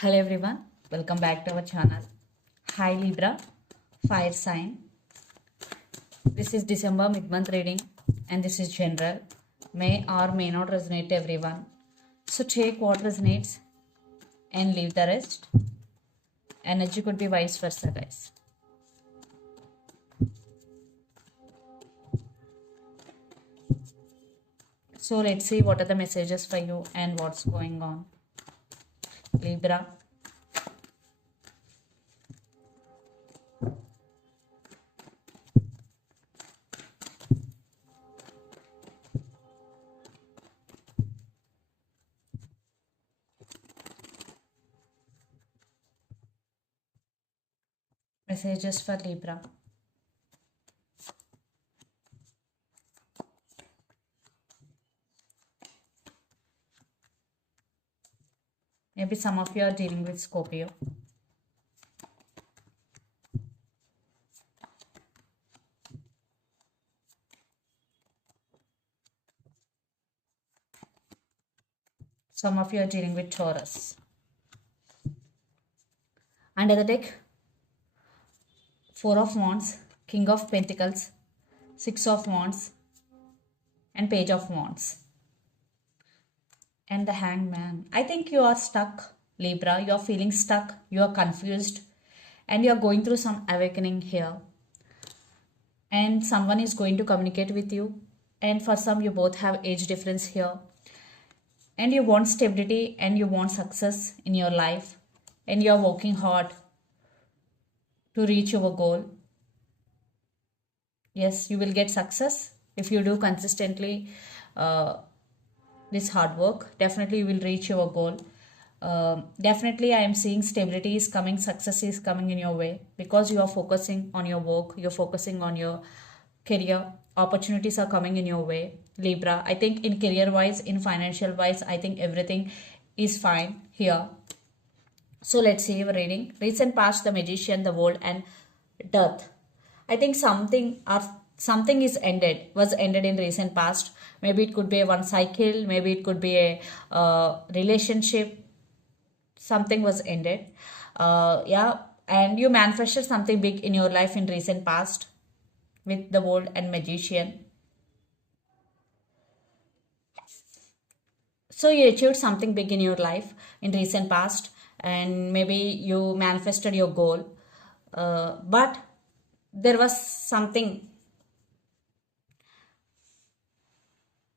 Hello everyone, welcome back to our channel. Hi Libra, fire sign. This is December mid-month reading and this is general. May or may not resonate to everyone. So take what resonates and leave the rest. Energy could be vice versa, guys. So let's see what are the messages for you and what's going on. Libra. Messages for Libra. Maybe some of you are dealing with Scorpio. Some of you are dealing with Taurus. Under the deck, Four of Wands, King of Pentacles, Six of Wands, and Page of Wands. And the Hangman. I think you are stuck, Libra. You are feeling stuck. You are confused. And you are going through some awakening here. And someone is going to communicate with you. And for some, you both have age difference here. And you want stability and you want success in your life. And you are working hard to reach your goal. Yes, you will get success if you do consistently this hard work. Definitely you will reach your goal. Definitely I am seeing stability is coming, success is coming in your way because you are focusing on your work, you're focusing on your career. Opportunities are coming in your way, Libra. I think in career wise, in financial wise, I think everything is fine here. So let's see your reading. Recent past, the Magician, the World, and Death. I think something is was ended in recent past. Maybe it could be one cycle, maybe it could be a relationship. Something was ended. Yeah, and you manifested something big in your life in recent past with the World and Magician. So you achieved something big in your life in recent past, and maybe you manifested your goal, but there was something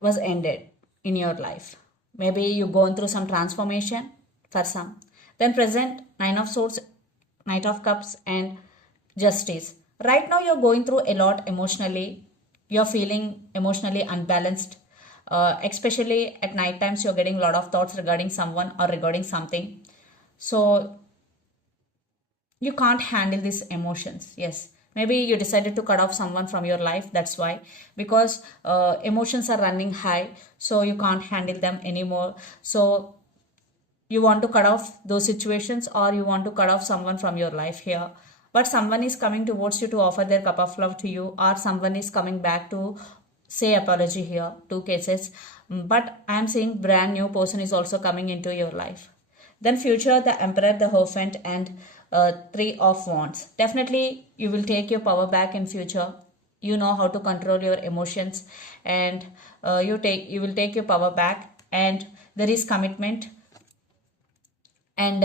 was ended in your life. Maybe you gone through some transformation for some. Then present, Nine of Swords, Knight of Cups, and Justice. Right now you're going through a lot emotionally. You're feeling emotionally unbalanced. Especially at night times, you're getting a lot of thoughts regarding someone or regarding something. So you can't handle these emotions. Yes, maybe you decided to cut off someone from your life. That's why, because emotions are running high, so you can't handle them anymore. So you want to cut off those situations or you want to cut off someone from your life here, but someone is coming towards you to offer their cup of love to you, or someone is coming back to say apology here. Two cases. But I am seeing brand new person is also coming into your life. Then future, the Emperor, the Hierophant, and Three of Wands. Definitely you will take your power back in future. You know how to control your emotions, and you will take your power back, and there is commitment, and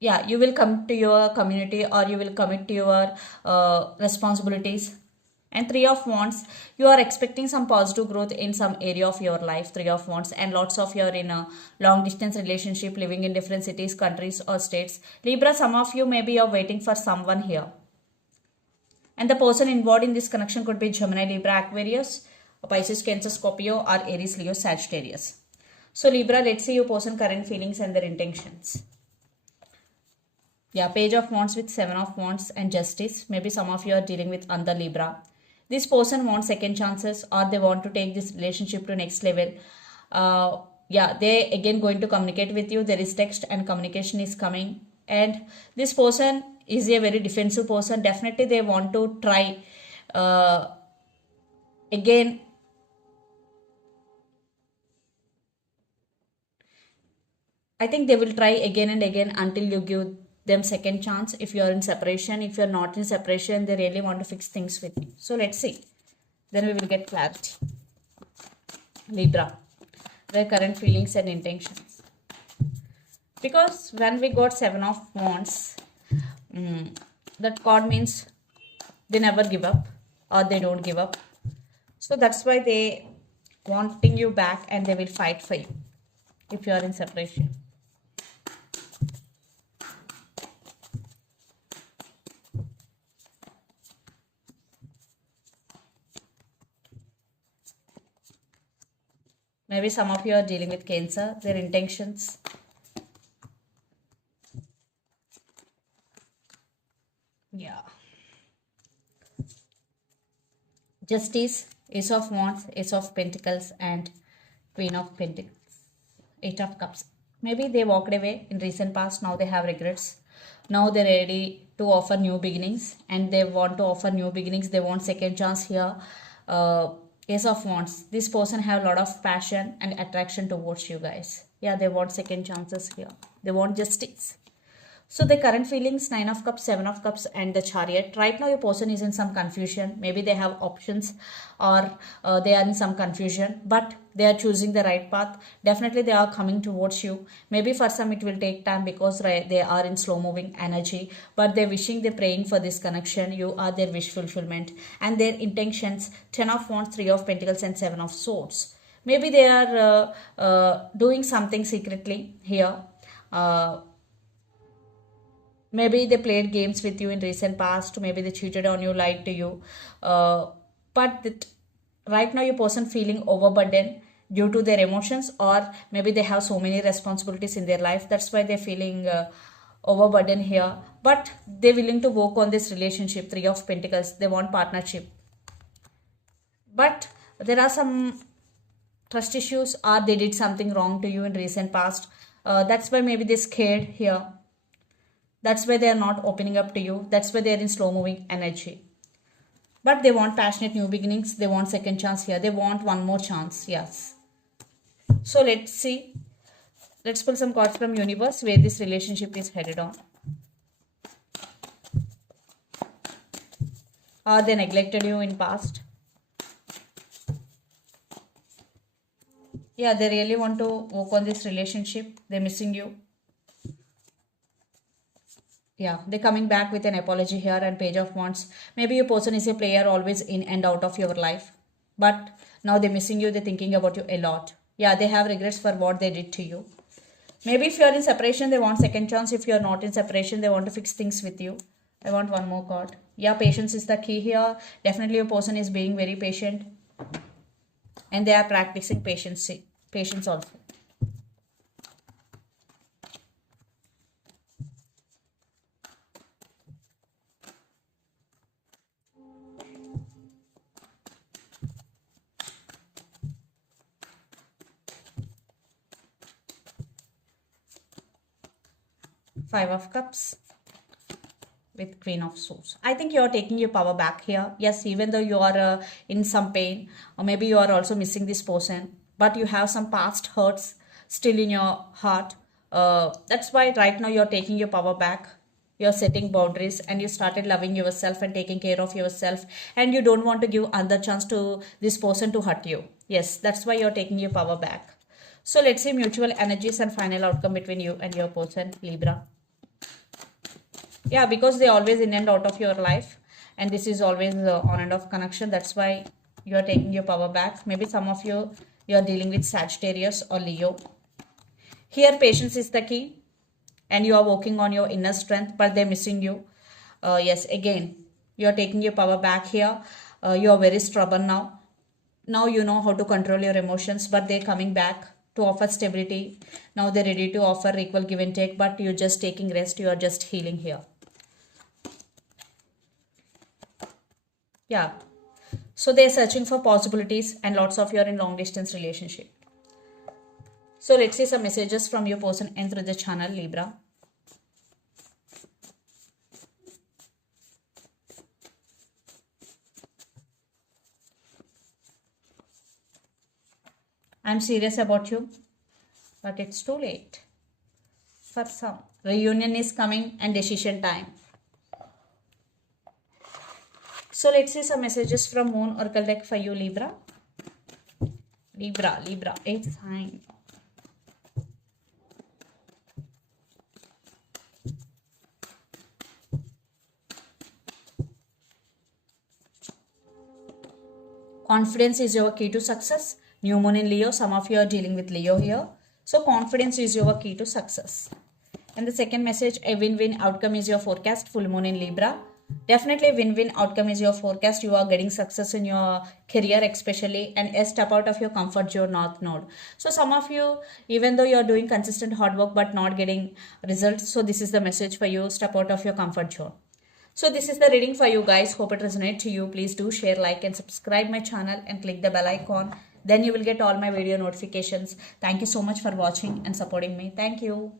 yeah, you will come to your community or you will commit to your responsibilities. And Three of Wands, you are expecting some positive growth in some area of your life. Three of Wands, and lots of you are in a long distance relationship, living in different cities, countries, or states. Libra, some of you maybe are waiting for someone here, and the person involved in this connection could be Gemini, Libra, Aquarius, Pisces, Cancer, Scorpio, or Aries, Leo, Sagittarius. So Libra, let's see your person current feelings and their intentions. Yeah, Page of Wands with Seven of Wands and Justice. Maybe some of you are dealing with under Libra. This person wants second chances, or they want to take this relationship to next level. Yeah, they again going to communicate with you. There is text and communication is coming. And this person is a very defensive person. Definitely they want to try again. I think they will try again and again until you give them second chance. If you are in separation, if you are not in separation, they really want to fix things with you. So let's see. Then we will get clarity. Libra, their current feelings and intentions. Because when we got Seven of Wands, that card means they never give up or they don't give up. So that's why they wanting you back and they will fight for you if you are in separation. Maybe some of you are dealing with Cancer, their intentions. Yeah. Justice, Ace of Wands, Ace of Pentacles, and Queen of Pentacles, Eight of Cups. Maybe they walked away in recent past, now they have regrets. Now they're ready to offer new beginnings and they want to offer new beginnings. They want second chance here. Ace of Wands. This person have a lot of passion and attraction towards you guys. Yeah, they want second chances here. They want justice. So the current feelings, Nine of Cups, Seven of Cups, and the Chariot. Right now your person is in some confusion. Maybe they have options or they are in some confusion. But they are choosing the right path. Definitely they are coming towards you. Maybe for some it will take time because they are in slow moving energy. But they're wishing, they're praying for this connection. You are their wish fulfillment. And their intentions, Ten of Wands, Three of Pentacles, and Seven of Swords. Maybe they are doing something secretly here. Maybe they played games with you in recent past. Maybe they cheated on you, lied to you. But right now your person feeling overburdened due to their emotions, or maybe they have so many responsibilities in their life. That's why they're feeling overburdened here. But they're willing to work on this relationship. Three of Pentacles. They want partnership. But there are some trust issues, or they did something wrong to you in recent past. That's why maybe they're scared here. That's why they are not opening up to you. That's why they are in slow moving energy. But they want passionate new beginnings. They want second chance here. They want one more chance. Yes. So let's see. Let's pull some cards from universe where this relationship is headed on. Or they neglected you in past. Yeah, they really want to work on this relationship. They're missing you. Yeah, they're coming back with an apology here and Page of Wands. Maybe your person is a player always in and out of your life. But now they're missing you. They're thinking about you a lot. Yeah, they have regrets for what they did to you. Maybe if you're in separation, they want second chance. If you're not in separation, they want to fix things with you. I want one more card. Yeah, patience is the key here. Definitely your person is being very patient. And they are practicing patience also. Five of Cups with Queen of Swords. I think you are taking your power back here. Yes, even though you are in some pain, or maybe you are also missing this person, but you have some past hurts still in your heart. That's why right now you are taking your power back. You're setting boundaries and you started loving yourself and taking care of yourself, and you don't want to give another chance to this person to hurt you. Yes, that's why you're taking your power back. So let's see mutual energies and final outcome between you and your person, Libra. Yeah, because they always in and out of your life, and this is always on and off connection. That's why you are taking your power back. Maybe some of you are dealing with Sagittarius or Leo. Here patience is the key, and you are working on your inner strength, but they're missing you. Yes, again you are taking your power back here. You are very stubborn now you know how to control your emotions, but they're coming back to offer stability. Now they're ready to offer equal give and take, but you're just taking rest. You are just healing here. Yeah, so they're searching for possibilities, and lots of you are in long distance relationship. So let's see some messages from your person and through the channel, Libra. I'm serious about you, but it's too late. for some. Reunion is coming and decision time. So let's see some messages from Moon Oracle deck for you, Libra. Libra, 8th sign. Confidence is your key to success. New moon in Leo. Some of you are dealing with Leo here. So confidence is your key to success. And the second message, a win-win outcome is your forecast. Full moon in Libra. Definitely win-win outcome is your forecast. You are getting success in your career especially, and a step out of your comfort zone, North Node. So some of you, even though you are doing consistent hard work but not getting results, so this is the message for you. Step out of your comfort zone. So this is the reading for you guys. Hope it resonates to you. Please do share, like and subscribe my channel and click the bell icon. Then you will get all my video notifications. Thank you so much for watching and supporting me. Thank you.